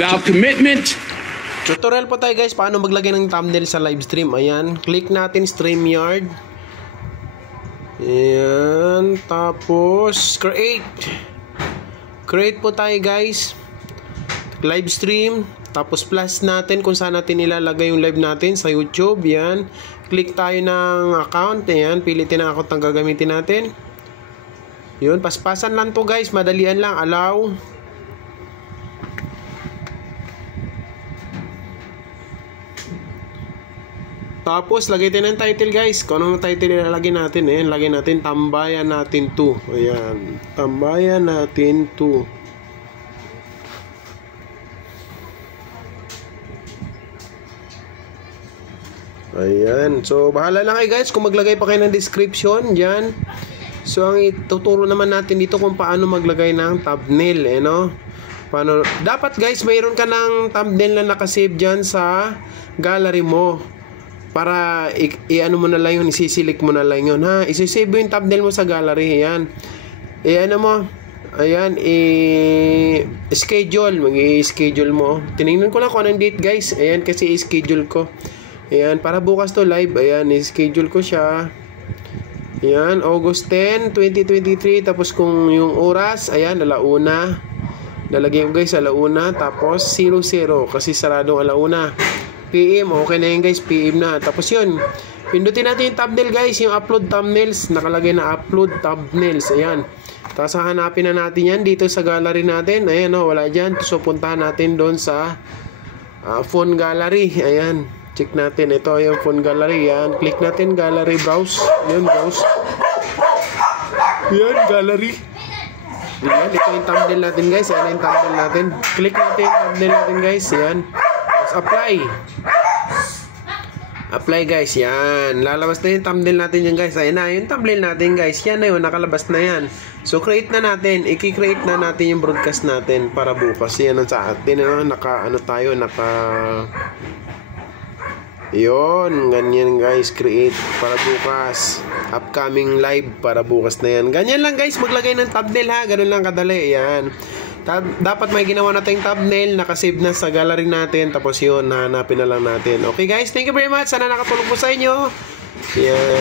Without commitment. Tutorial po tayo guys, paano maglagay ng thumbnail sa live stream. Ayan, click natin StreamYard. Ayan, tapos create. Create po tayo guys. Live stream. Tapos plus natin kung saan natin ilalagay yung live natin sa YouTube. Yan. Click tayo ng account. Ayan. Pilitin ang account ang gagamitin natin. Yun. Paspasan lang to guys. Madalian lang. Allow. Tapos lagay tayo ng title guys. Kung anong title ilalagay natin. Ayan. Lagay natin Tambayan Natin 2. Ayan. Tambayan Natin 2. Ayan. So, bahala lang kayo guys kung maglagay pa kayo ng description. Yan. So, ang ituturo naman natin dito kung paano maglagay ng thumbnail. Eh, no? Paano? Dapat guys, mayroon ka ng thumbnail na nakasave dyan sa gallery mo. Para i-ano mo na lang yun, isisilik mo na lang yun. Ha? Isisave mo yung thumbnail mo sa gallery. Ayan. Ano mo? Ayan. Schedule. Mag-i-schedule mo. Tinignan ko lang kung anong date guys. Ayan, kasi i-schedule ko. Ayan, para bukas to live. Ayan, i-schedule ko siya. Ayan, August 10, 2023. Tapos kung yung oras, ayan, alauna. Lalagyan ko guys, alauna. Tapos 00, kasi saradong alauna. PM, okay na yun guys, PM na. Tapos yun, pindutin natin yung thumbnail guys. Yung upload thumbnails, nakalagay na upload thumbnails. Ayan. Tapos hanapin na natin yan dito sa gallery natin. Ayan, oh, wala dyan. So puntahan natin doon sa phone gallery. Ayan. Check natin. Ito yung phone gallery. Yan. Click natin gallery, browse. Yan, browse. Yan, gallery. Yan. Ito yung thumbnail natin guys. Yan yung thumbnail natin. Click natin yung thumbnail natin guys. Yan. Tapos apply. Apply guys. Yan. Lalabas na yung thumbnail natin yan guys. Ayan na. Yung thumbnail natin guys. Yan na yun. Nakalabas na yan. So create na natin. I-create na natin yung broadcast natin para bukas. Yan ang sa atin. Naka ano tayo. Yun, ganyan guys, create para bukas. Upcoming live para bukas na yan. Ganyan lang guys, maglagay ng thumbnail ha. Ganun lang kadali, yan. Dapat may ginawa natin thumbnail, nakasave na sa gallery natin. Tapos yun, hahanapin na lang natin. Okay guys, thank you very much. Sana nakatulong po sa inyo. Yan.